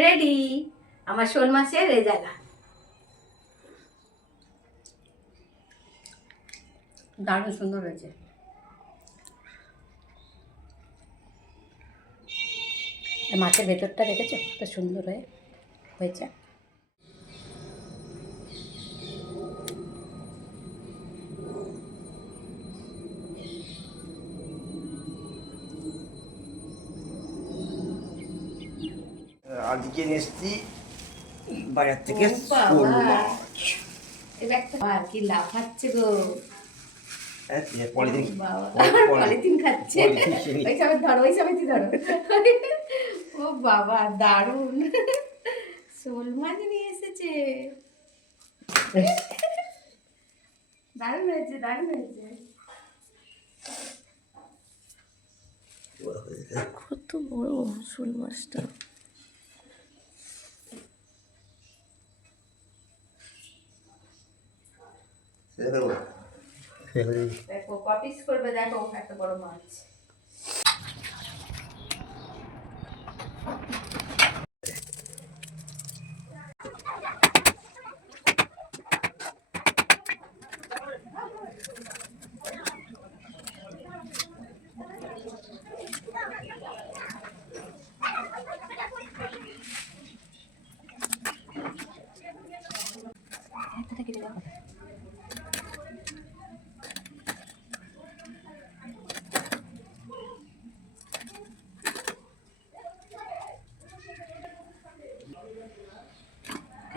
Ready আমার শোল মাছের রেজালা। দারুণ সুন্দর হয়েছে। মাছের ভেতরটা দেখেছো কত সুন্দর হয়েছে। আজকে এসেছি বাজার থেকে শোল মাছ। এটা একটা কি লাফাচ্ছে গো, পলিথিন খাচ্ছে। ওই সময় ধরো, ওই সময় ধরো। ও বাবা দারুণ, শোল মাছ নিয়ে এসেছে। দারুণ হয়েছে, দারুণ হয়েছে। কত বড় শোল মাছটা। দেখো কপিস করবে, দেখো এত বড় মাছ।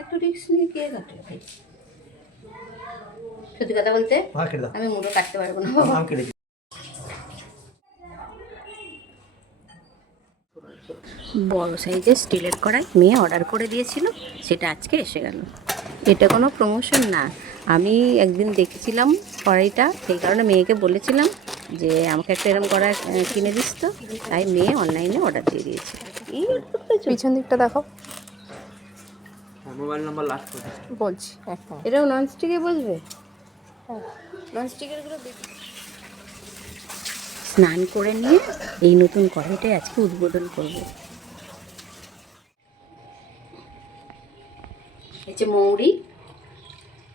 এত রিস্ক নিয়ে কে কাটলো ভাই? সত্যি কথা বলতে আমি মুড়ো কাটতে পারবো না। বড় সাইজের স্টিলের কড়াই মেয়ে অর্ডার করে দিয়েছিল, সেটা আজকে এসে গেল। এটা কোনো প্রমোশন না, আমি একদিন দেখেছিলাম কড়াইটা, সেই কারণে মেয়েকে বলেছিলাম যে আমাকে একটা এরকম কড়াই কিনে দিস তো, তাই মেয়ে অনলাইনে অর্ডার দিয়ে দিয়েছে। পিছন দিকটা দেখো, মোবাইল নাম্বার লাস্ট বলছি। এটাও ননস্টিকে বসবে? ননস্টিকের গুলো স্নান করে নিয়ে এই নতুন কড়াইটাই আজকে উদ্বোধন করব। এই যে মৌরি,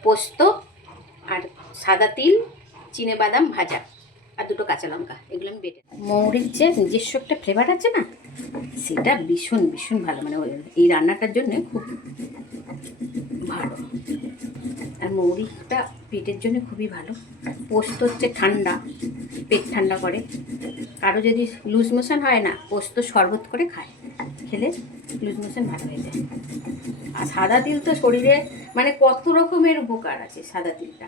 পোস্ত আর সাদা তিল, চিনে বাদাম ভাজা আর দুটো কাঁচা লঙ্কা, এগুলো আমি বেটে। মৌরির যে নিজস্ব একটা ফ্লেভার আছে না, সেটা ভীষণ ভীষণ ভালো, মানে এই রান্নাটার জন্য খুব ভালো। আর মৌরিটা পেটের জন্য খুবই ভালো। পোস্ত হচ্ছে ঠান্ডা, পেট ঠান্ডা করে। কারো যদি লুজ মোশন হয় না, পোস্ত শরবত করে খায়, খেলে লুজ মোশন ভালো হয়ে যায়। আর সাদা তিল তো শরীরে মানে কত রকমের উপকার আছে। সাদা তিলটা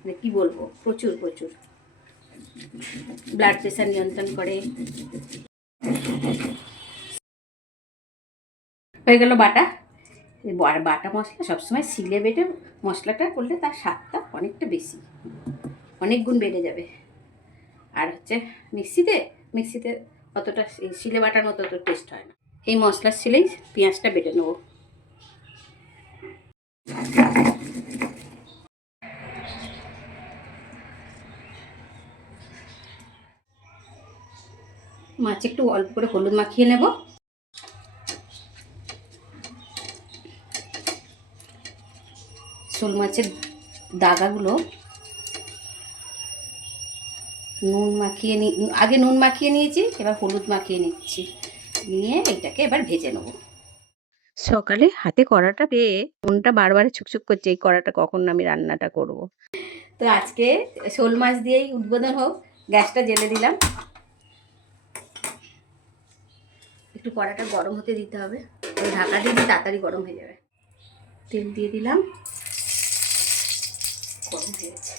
মানে কী বলবো, প্রচুর প্রচুর। ব্লাড প্রেশার নিয়ন্ত্রণ করে। হয়ে গেল বাটা। বাটা মশলা সবসময় শিলে বেটে মশলাটা করলে তার স্বাদটা অনেকটা বেশি, অনেক গুণ বেড়ে যাবে। আর হচ্ছে মিক্সিতে অতটা শিলে বাটার মতো অত টেস্ট হয় না। এই মশলার শিলেই পেঁয়াজটা বেটে নেবো। মাছে একটু অল্প করে হলুদ মাখিয়ে নেব। শোল মাছের দাগাগুলো আগে নুন মাখিয়ে নিয়েছি, এবার হলুদ মাখিয়ে নিচ্ছি, নিয়ে এটাকে এবার ভেজে নেব। সকালে হাতে কড়াটা পেয়ে মনটা বারবার ছুকছুক করছে, এই কড়াটা কখন আমি রান্নাটা করব। তো আজকে শোল মাছ দিয়েই উদ্বোধন হোক। গ্যাসটা জ্বেলে দিলাম, একটু কড়াটা গরম হতে দিতে হবে, ওই ঢাকা দিয়ে তাড়াতাড়ি গরম হয়ে যাবে। তেল দিয়ে দিলাম, গরম হয়ে গেছে।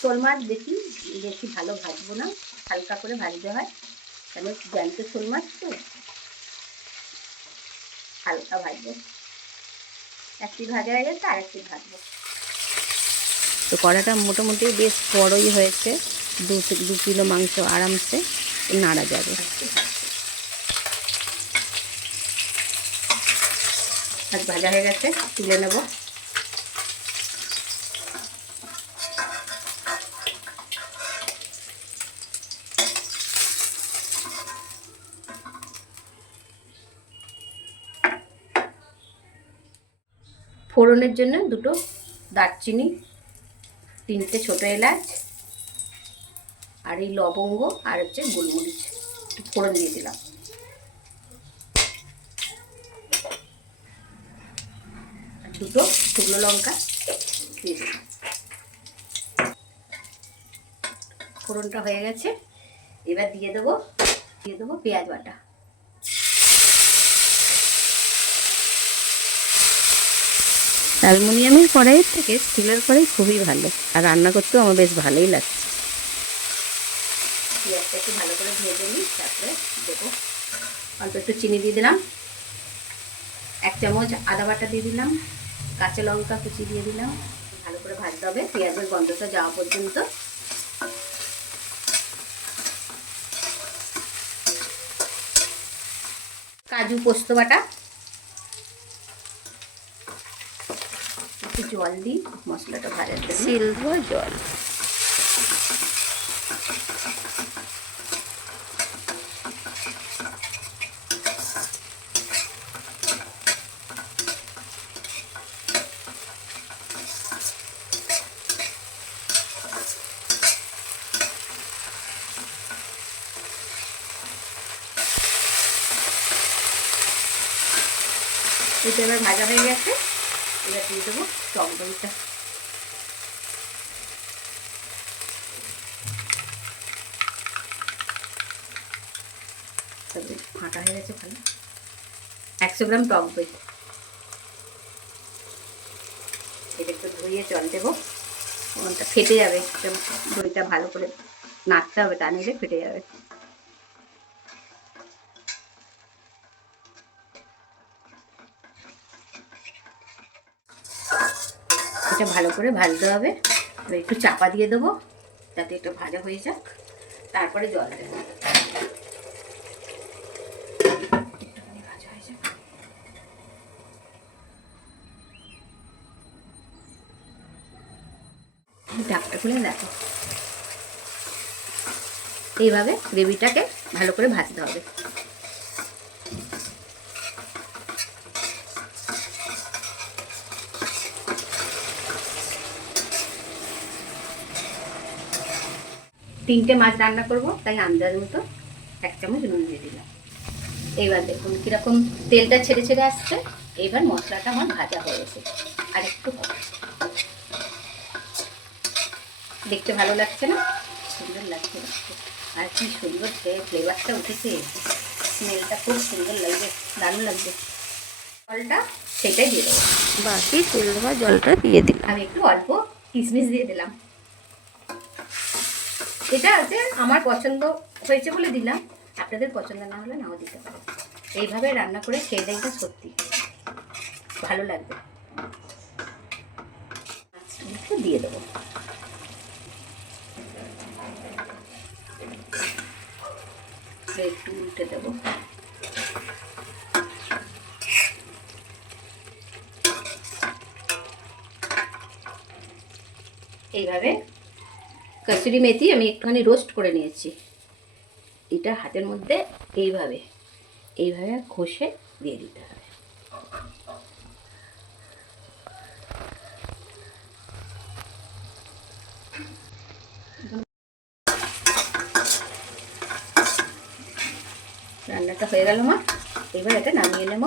শোল মাছ বেশি ভালো ভাজবো না, হালকা করে ভাজতে হয়, কেন জ্যান্ত শোল মাছ তো হালকা ভাজবো। এক পিঠ ভাজা হয়ে গেছে, আরেক পিঠ ভাজবো। তো কড়াটা মোটামুটি বেশ বড়ই হয়েছে, 2 কিলো মাংস আরামসে নাড়া যাবে। ভাজা হয়ে গেছে, তুলে নেব। ফোড়নের জন্য দুটো দারচিনি, 3টে ছোটো এলাচ, আর এই লবঙ্গ আর হচ্ছে গোলমরিচ একটু ফোড়ন দিয়ে দিলাম। আর দুটো শুকনো লঙ্কা দিয়ে দিলাম। ফোড়নটা হয়ে গেছে, এবার দিয়ে দেবো পেঁয়াজ বাটা। অ্যালুমিনিয়ামের কড়াইয়ের থেকে স্টিলের কড়াই খুবই ভালো, আর রান্না করতেও আমার বেশ ভালোই লাগছে। পেঁয়াজটা একটু ভালো করে ভেজে নিই, তারপরে দেবো অল্প একটু চিনি দিয়ে দিলাম, 1 চামচ আদা বাটা দিয়ে দিলাম, কাঁচা লঙ্কা কুচি দিয়ে দিলাম। ভালো করে ভাজতে হবে পেঁয়াজের গন্ধটা যাওয়া পর্যন্ত। কাজু পোস্ত বাটা, একটু জল দিই মশলাটা ভাজাতে, সিলভ জল। এটা এবার ভাজা হয়ে গেছে, এবার দিয়ে দেবো টক দইটা। তবে ফাটা হয়ে গেছে ভালো। 100 গ্রাম টক দই, এটা একটু ধুয়ে জল দেবো, ওটা ফেটে যাবে, দইটা ভালো করে নাড়তে হবে, তা নিলে ফেটে যাবে। এটা ভালো করে ভাজতে হবে, এবার একটু চাপা দিয়ে দেবো যাতে এটা ভাজা হয়ে যাক, তারপরে জল দেবো। একটুখানি ভাজা হয়ে যাক। ঢাকটা খুলে দেখো, এইভাবে গ্রেভিটাকে ভালো করে ভাজতে হবে। তিনটে মাছ রান্না করব, তাই আন্দাজ মতো 1 চামচ নুন দিয়ে দিলাম। এইবার দেখুন কীরকম তেলটা ছেড়ে ছেড়ে আসছে, এইবার মশলাটা আমার ভাজা হয়ে এসেছে। আর একটু দেখতে ভালো লাগছে না? সুন্দর লাগছে দেখতে, আর কি সুন্দর ফ্লেভারটা উঠেছে, স্মেলটা খুব সুন্দর লাগবে, দারুণ লাগবে। জলটা সেটাই দিয়ে দেবো, বাকি তেলটা জলটা দিয়ে দিলাম। আমি একটু অল্প কিশমিশ দিয়ে দিলাম, এটা হচ্ছে আমার পছন্দ হয়েছে বলে দিলাম, আপনাদের পছন্দ না হলে নাও দিতে পারেন। এইভাবে রান্না করে খেয়ে দেখবেন সত্যি ভালো লাগবে। একটু দিয়ে দেবো, একটু উল্টে দেবো। এইভাবে কসুরি মেথি আমি একটুখানি রোস্ট করে নিয়েছি, এটা হাতের মধ্যে এইভাবে এইভাবে ঘষে দিয়ে দিতে হবে। রান্নাটা হয়ে গেল মা, এবার এটা নামিয়ে নেব।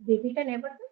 গ্রেভিটা নেব তো।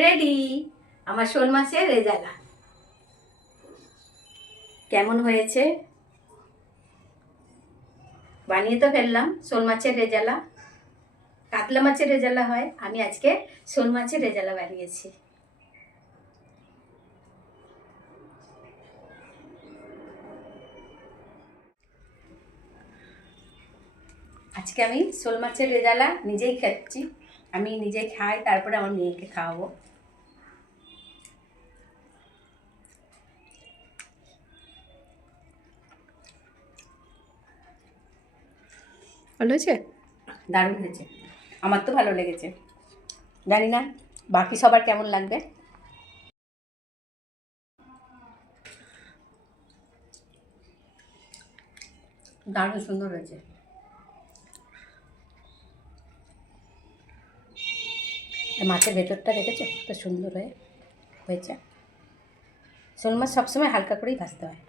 রেডি আমার শোল মাছের রেজালা। কেমন হয়েছে? বানিয়ে তো ফেললাম শোল মাছের রেজালা। কাতলা মাছের রেজালা হয়, আমি আজকে শোল মাছের রেজালা বানিয়েছি। আজকে আমি শোল মাছের রেজালা নিজেই খাচ্ছি। আমি নিজে খাই, তারপরে আমার মেয়েকে খাওয়াবো। ভালো হয়েছে? দারুণ হয়েছে, আমার তো ভালো লেগেছে। জানি না বাকি সবার কেমন লাগবে। দারুণ সুন্দর হয়েছে। মাছের ভেতরটা দেখেছো কত সুন্দর হয়েছে। শোল মাছ সবসময় হালকা করেই ভাজতে হয়।